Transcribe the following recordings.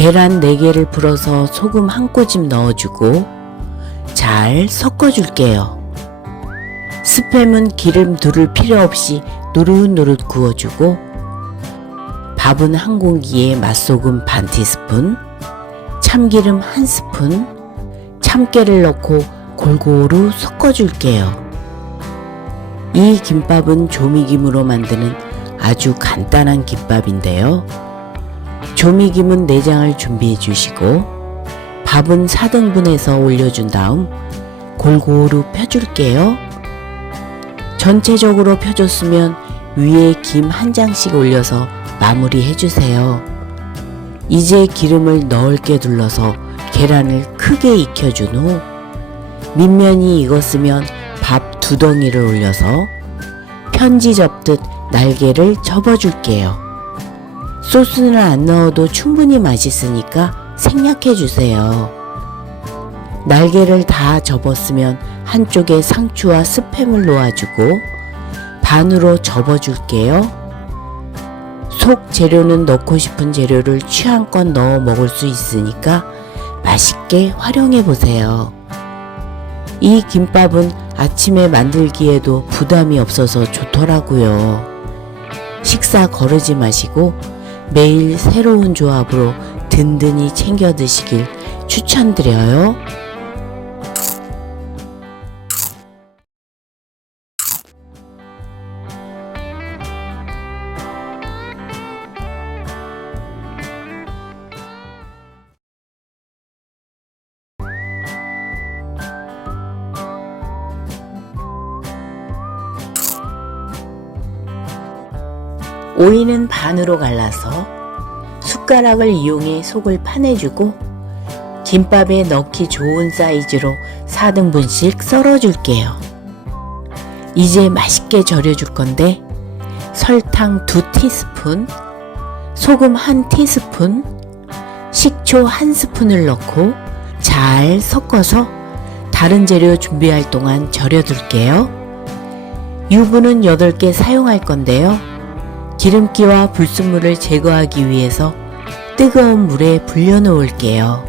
계란 4개를 풀어서 소금 한 꼬집 넣어주고 잘 섞어줄게요. 스팸은 기름 두를 필요 없이 노릇노릇 구워주고 밥은 한 공기에 맛소금 반 티스푼, 참기름 한 스푼, 참깨를 넣고 골고루 섞어줄게요. 이 김밥은 조미김으로 만드는 아주 간단한 김밥인데요. 조미김은 내장을 준비해 주시고 밥은 4등분해서 올려준 다음 골고루 펴줄게요. 전체적으로 펴줬으면 위에 김 한 장씩 올려서 마무리 해주세요. 이제 기름을 넓게 둘러서 계란을 크게 익혀준 후 밑면이 익었으면 밥 2덩이를 올려서 편지 접듯 날개를 접어줄게요. 소스는 안 넣어도 충분히 맛있으니까 생략해주세요. 날개를 다 접었으면 한쪽에 상추와 스팸을 놓아주고 반으로 접어줄게요. 속 재료는 넣고 싶은 재료를 취향껏 넣어 먹을 수 있으니까 맛있게 활용해 보세요. 이 김밥은 아침에 만들기에도 부담이 없어서 좋더라고요. 식사 거르지 마시고 매일 새로운 조합으로 든든히 챙겨 드시길 추천드려요. 오이는 반으로 갈라서 숟가락을 이용해 속을 파내주고 김밥에 넣기 좋은 사이즈로 4등분씩 썰어줄게요. 이제 맛있게 절여줄 건데 설탕 2티스푼, 소금 1티스푼, 식초 1스푼을 넣고 잘 섞어서 다른 재료 준비할 동안 절여둘게요. 유부는 8개 사용할 건데요. 기름기와 불순물을 제거하기 위해서 뜨거운 물에 불려 놓을게요.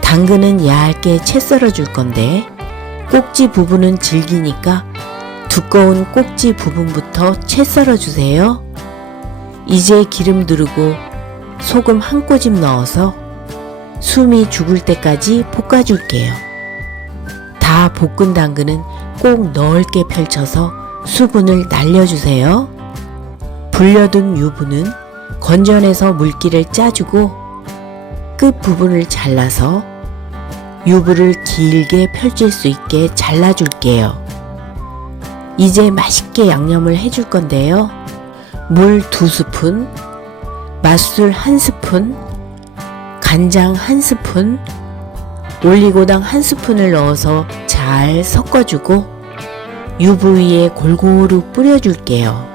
당근은 얇게 채 썰어 줄 건데 꼭지 부분은 질기니까 두꺼운 꼭지 부분부터 채 썰어 주세요. 이제 기름 두르고 소금 한 꼬집 넣어서 숨이 죽을 때까지 볶아줄게요. 다 볶은 당근은 꼭 넓게 펼쳐서 수분을 날려주세요. 불려둔 유부는 건져내서 물기를 짜주고 끝 부분을 잘라서 유부를 길게 펼칠 수 있게 잘라줄게요. 이제 맛있게 양념을 해줄 건데요. 물 2스푼, 맛술 1스푼, 간장 1스푼, 올리고당 1스푼을 넣어서 잘 섞어주고 유부 위에 골고루 뿌려줄게요.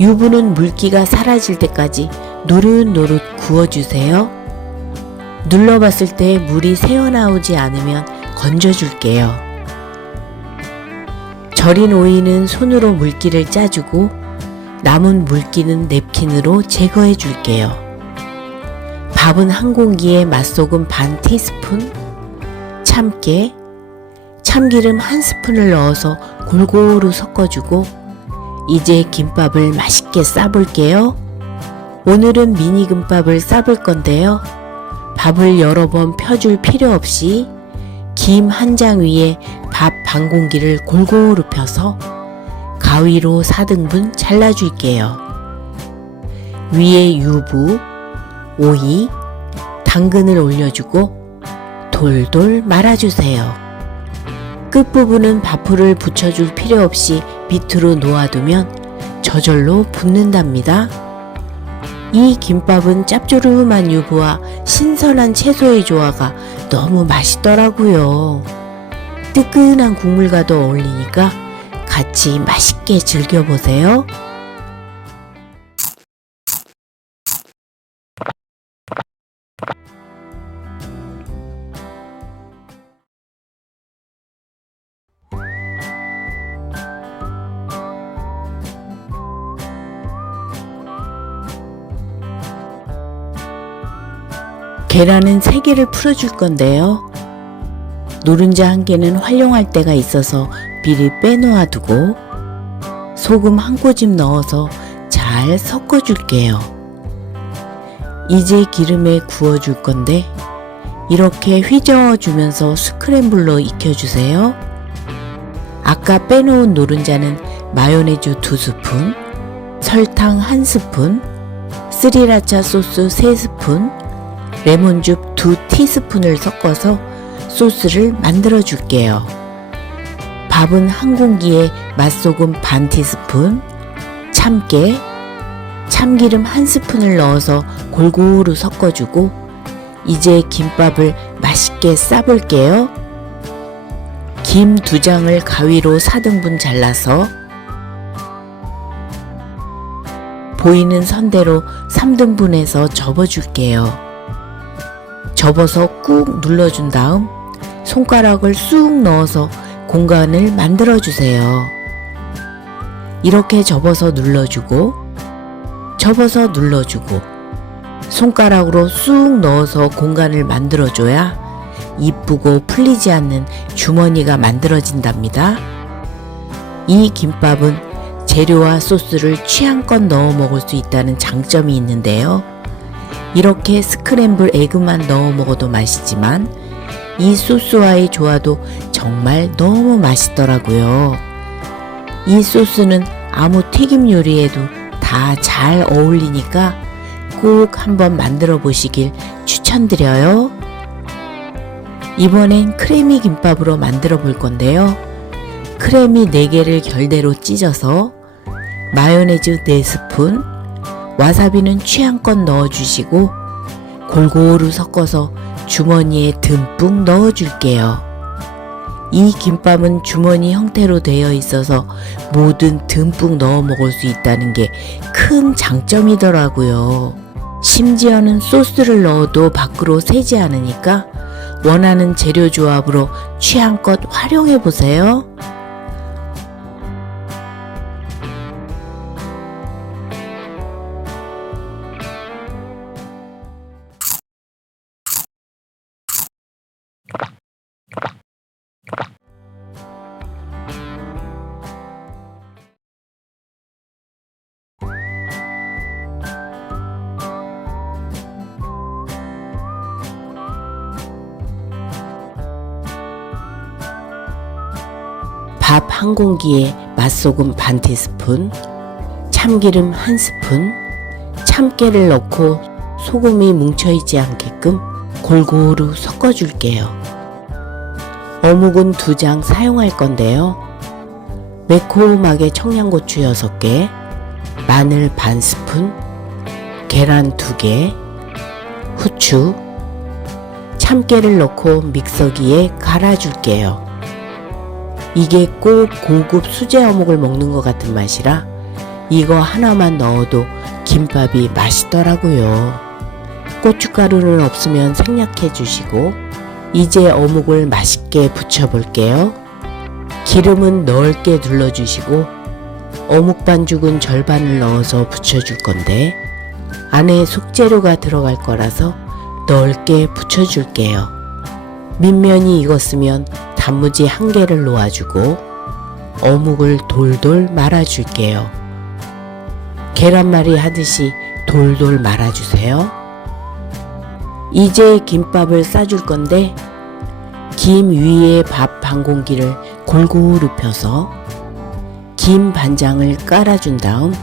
유부는 물기가 사라질 때까지 노릇노릇 구워주세요. 눌러봤을 때 물이 새어나오지 않으면 건져줄게요. 절인 오이는 손으로 물기를 짜주고 남은 물기는 냅킨으로 제거해 줄게요. 밥은 한 공기에 맛소금 반 티스푼, 참깨, 참기름 1스푼을 넣어서 골고루 섞어주고 이제 김밥을 맛있게 싸볼게요. 오늘은 미니 김밥을 싸볼 건데요. 밥을 여러 번 펴줄 필요 없이 김 한 장 위에 밥 반 공기를 골고루 펴서 가위로 4등분 잘라줄게요. 위에 유부, 오이, 당근을 올려주고 돌돌 말아주세요. 끝부분은 밥풀을 붙여줄 필요 없이 밑으로 놓아두면 저절로 붙는답니다. 이 김밥은 짭조름한 유부와 신선한 채소의 조화가 너무 맛있더라고요. 뜨끈한 국물과도 어울리니까 같이 맛있게 즐겨보세요. 계란은 3개를 풀어줄 건데요. 노른자 1개는 활용할 때가 있어서 미리 빼놓아 두고 소금 1꼬집 넣어서 잘 섞어줄게요. 이제 기름에 구워줄 건데 이렇게 휘저어주면서 스크램블로 익혀주세요. 아까 빼놓은 노른자는 마요네즈 2스푼, 설탕 1스푼, 스리라차 소스 3스푼, 레몬즙 2티스푼을 섞어서 소스를 만들어 줄게요. 밥은 1공기에 맛소금 반 티스푼, 참깨, 참기름 1스푼을 넣어서 골고루 섞어주고 이제 김밥을 맛있게 싸볼게요. 김 2장을 가위로 4등분 잘라서 보이는 선대로 3등분해서 접어줄게요. 접어서 꾹 눌러준 다음 손가락을 쑥 넣어서 공간을 만들어주세요. 이렇게 접어서 눌러주고 접어서 눌러주고 손가락으로 쑥 넣어서 공간을 만들어줘야 이쁘고 풀리지 않는 주머니가 만들어진답니다. 이 김밥은 재료와 소스를 취향껏 넣어 먹을 수 있다는 장점이 있는데요. 이렇게 스크램블 에그만 넣어 먹어도 맛있지만 이 소스와의 조화도 정말 너무 맛있더라고요. 이 소스는 아무 튀김 요리에도 다 잘 어울리니까 꼭 한번 만들어 보시길 추천드려요. 이번엔 크래미 김밥으로 만들어 볼 건데요. 크래미 4개를 결대로 찢어서 마요네즈 4스푼, 와사비는 취향껏 넣어주시고 골고루 섞어서 주머니에 듬뿍 넣어줄게요. 이 김밥은 주머니 형태로 되어 있어서 뭐든 듬뿍 넣어 먹을 수 있다는 게 큰 장점이더라고요. 심지어는 소스를 넣어도 밖으로 새지 않으니까 원하는 재료 조합으로 취향껏 활용해 보세요. 밥 1공기에 맛소금 반 티스푼, 참기름 1스푼, 참깨를 넣고 소금이 뭉쳐있지 않게끔 골고루 섞어줄게요. 어묵은 2장 사용할 건데요. 매콤하게 청양고추 6개, 마늘 반 스푼, 계란 2개, 후추, 참깨를 넣고 믹서기에 갈아줄게요. 이게 꼭 고급 수제 어묵을 먹는 것 같은 맛이라 이거 하나만 넣어도 김밥이 맛있더라고요. 고춧가루는 없으면 생략해 주시고 이제 어묵을 맛있게 부쳐 볼게요. 기름은 넓게 둘러주시고 어묵 반죽은 절반을 넣어서 부쳐줄 건데 안에 속재료가 들어갈 거라서 넓게 부쳐줄게요. 밑면이 익었으면 단무지 1개를 놓아주고 어묵을 돌돌 말아줄게요. 계란말이 하듯이 돌돌 말아주세요. 이제 김밥을 싸줄 건데 김 위에 밥 1공기를 골고루 펴서 김 반장을 깔아준 다음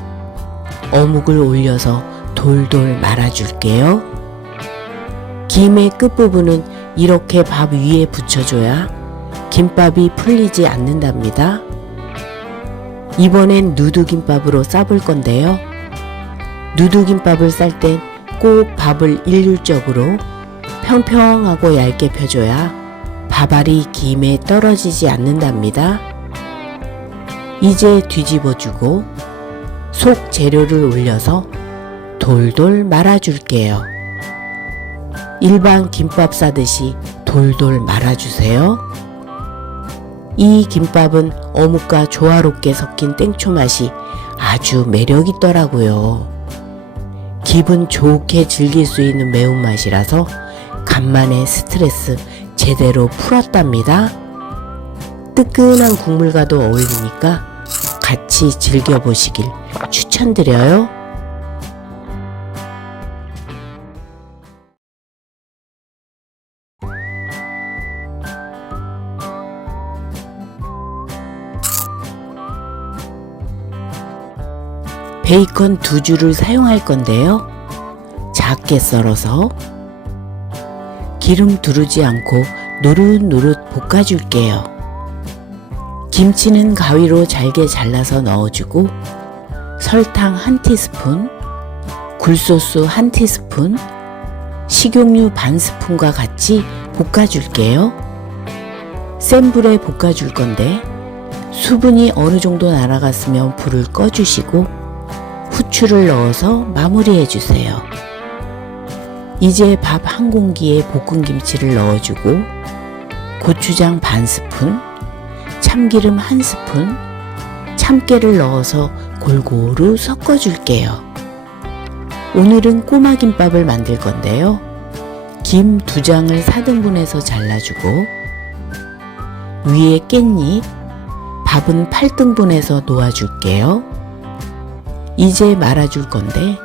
어묵을 올려서 돌돌 말아줄게요. 김의 끝부분은 이렇게 밥 위에 붙여줘야 김밥이 풀리지 않는답니다. 이번엔 누드김밥으로 싸볼 건데요. 누드김밥을 쌀 땐 꼭 밥을 일률적으로 평평하고 얇게 펴줘야 밥알이 김에 떨어지지 않는답니다. 이제 뒤집어주고 속 재료를 올려서 돌돌 말아줄게요. 일반 김밥 싸듯이 돌돌 말아주세요. 이 김밥은 어묵과 조화롭게 섞인 땡초 맛이 아주 매력있더라고요. 기분 좋게 즐길 수 있는 매운맛이라서 간만에 스트레스 제대로 풀었답니다. 뜨끈한 국물과도 어울리니까 같이 즐겨보시길 추천드려요. 베이컨 2줄을 사용할 건데요. 작게 썰어서 기름 두르지 않고 노릇노릇 볶아줄게요. 김치는 가위로 잘게 잘라서 넣어주고 설탕 1티스푼, 굴소스 1티스푼, 식용유 반 스푼과 같이 볶아줄게요. 센 불에 볶아줄 건데 수분이 어느 정도 날아갔으면 불을 꺼주시고 후추를 넣어서 마무리해주세요. 이제 밥 한 공기에 볶은 김치를 넣어주고 고추장 반 스푼, 참기름 1스푼, 참깨를 넣어서 골고루 섞어줄게요. 오늘은 꼬마김밥을 만들 건데요. 김 2장을 4등분해서 잘라주고 위에 깻잎, 밥은 8등분해서 놓아줄게요. 이제 말아줄 건데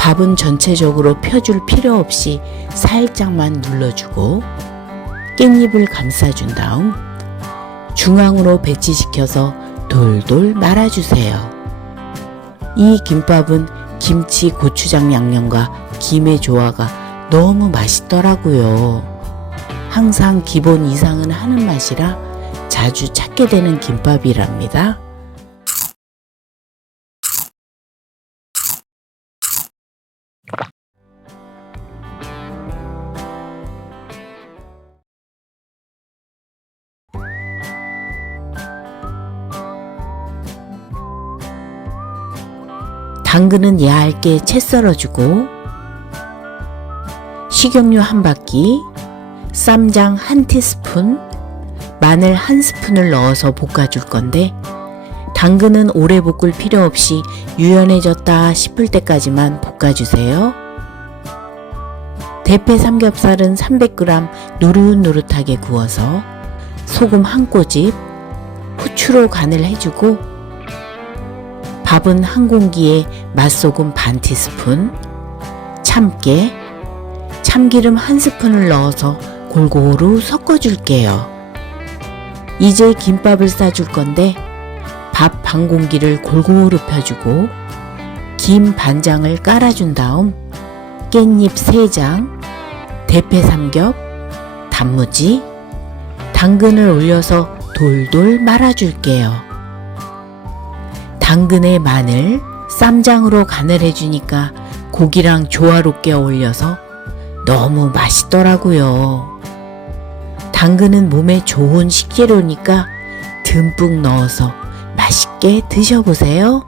밥은 전체적으로 펴줄 필요 없이 살짝만 눌러주고 깻잎을 감싸준 다음 중앙으로 배치시켜서 돌돌 말아주세요. 이 김밥은 김치 고추장 양념과 김의 조화가 너무 맛있더라고요. 항상 기본 이상은 하는 맛이라 자주 찾게 되는 김밥이랍니다. 당근은 얇게 채 썰어주고 식용유 1바퀴, 쌈장 1티스푼, 마늘 1스푼을 넣어서 볶아줄 건데 당근은 오래 볶을 필요 없이 유연해졌다 싶을 때까지만 볶아주세요. 대패 삼겹살은 300g 노릇노릇하게 구워서 소금 1꼬집, 후추로 간을 해주고 밥은 한 공기에 맛소금 반 티스푼, 참깨, 참기름 1스푼을 넣어서 골고루 섞어줄게요. 이제 김밥을 싸줄 건데 밥 반 공기를 골고루 펴주고 김 반장을 깔아준 다음 깻잎 3장, 대패 삼겹, 단무지, 당근을 올려서 돌돌 말아줄게요. 당근에 마늘, 쌈장으로 간을 해주니까 고기랑 조화롭게 어울려서 너무 맛있더라고요. 당근은 몸에 좋은 식재료니까 듬뿍 넣어서 맛있게 드셔보세요.